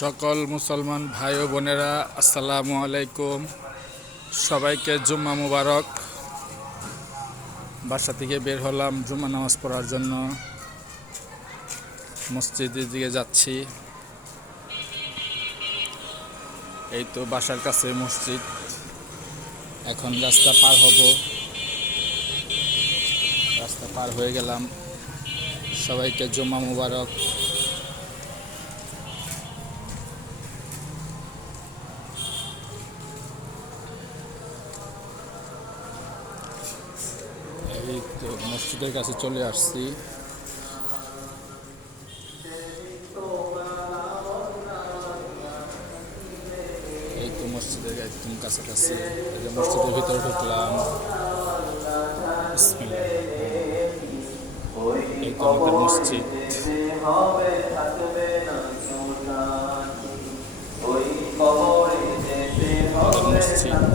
সকল মুসলমান ভাই ও বোনেরা আসসালামু আলাইকুম। সবাইকে জুম্মা মুবারক। বাসা থেকে বের হলাম জুম্মা নামাজ পড়ার জন্য। মসজিদের দিকে যাচ্ছি। এই তো বাসার কাছে মসজিদ। এখন রাস্তা পার হব। রাস্তা পার হয়ে গেলাম। সবাইকে জুম্মা মুবারক। এই তো মসজিদের কাছে চলে আসছি। এই তো মসজিদের একদম কাছাকাছি। মসজিদের ভিতরে ঢুকলাম। এই তো আমাদের মসজিদ। আমাদের মসজিদ।